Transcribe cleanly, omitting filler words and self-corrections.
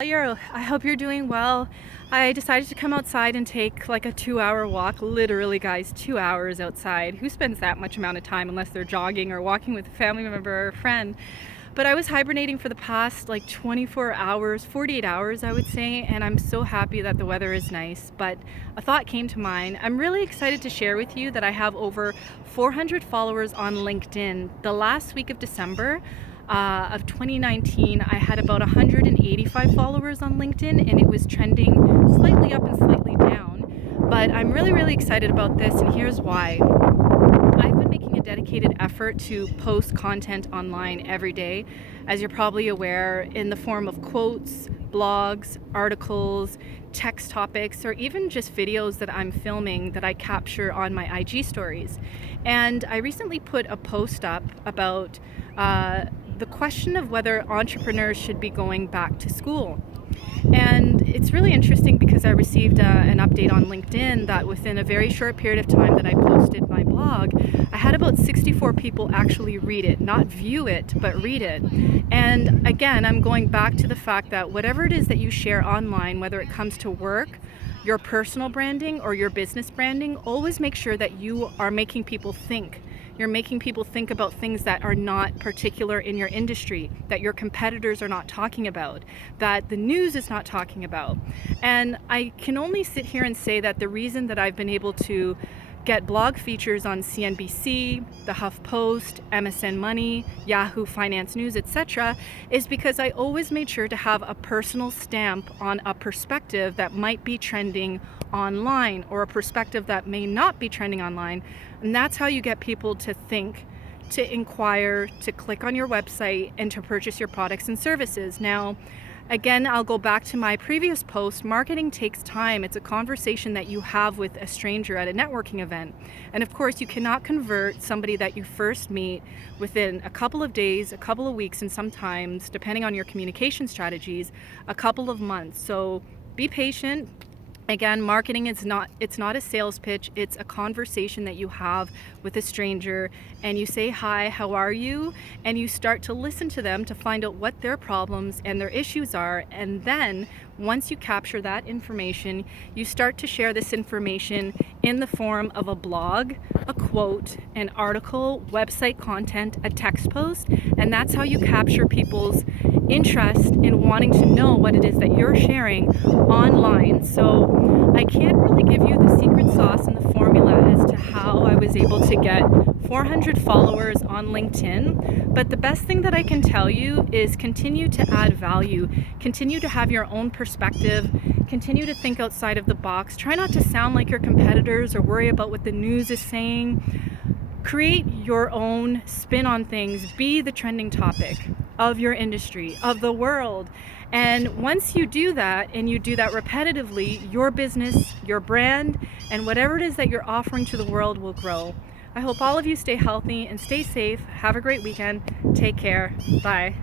I hope you're doing well. I decided to come outside and take like a 2-hour walk. Literally, guys, 2 hours outside. Who spends that much amount of time unless they're jogging or walking with a family member or a friend? But I was hibernating for the past like 24 hours, 48 hours, I would say, and I'm so happy that the weather is nice. But a thought came to mind. I'm really excited to share with you that I have over 400 followers on LinkedIn. The last week of December, of 2019, I had about 185 followers on LinkedIn, and it was trending slightly up and slightly down. But I'm really excited about this, and here's why. I've been making a dedicated effort to post content online every day, as you're probably aware, in the form of quotes, blogs, articles, text topics, or even just videos that I'm filming that I capture on my IG stories. And I recently put a post up about the question of whether entrepreneurs should be going back to school. And it's really interesting because I received an update on LinkedIn that within a very short period of time that I posted my blog, I had about 64 people actually read it, not view it, but read it. And again, I'm going back to the fact that whatever it is that you share online, whether it comes to work, your personal branding, or your business branding, always make sure that you are making people think. You're making people think about things that are not particular in your industry, that your competitors are not talking about, that the news is not talking about. And I can only sit here and say that the reason that I've been able to get blog features on CNBC, the HuffPost, MSN Money, Yahoo Finance News, etc., is because I always made sure to have a personal stamp on a perspective that might be trending online or a perspective that may not be trending online. And that's how you get people to think, to inquire, to click on your website, and to purchase your products and services. Now, again, I'll go back to my previous post. Marketing takes time. It's a conversation that you have with a stranger at a networking event. And of course, you cannot convert somebody that you first meet within a couple of days, a couple of weeks, and sometimes, depending on your communication strategies, a couple of months. So be patient. Again, marketing it's not a sales pitch. It's a conversation that you have with a stranger, and you say, "Hi, how are you?" And you start to listen to them to find out what their problems and their issues are. And then once you capture that information, you start to share this information in the form of a blog, a quote, an article, website content, a text post, and that's how you capture people's interest in wanting to know what it is that you're sharing online. So I can't really give you the secret sauce and the formula as to how I was able to get 400 followers on LinkedIn, but the best thing that I can tell you is continue to add value, continue to have your own perspective, continue to think outside of the box, try not to sound like your competitors or worry about what the news is saying. Create your own spin on things, be the trending topic of your industry, of the world. And once you do that, and you do that repetitively, your business, your brand, and whatever it is that you're offering to the world will grow. I hope all of you stay healthy and stay safe. Have a great weekend. Take care. Bye.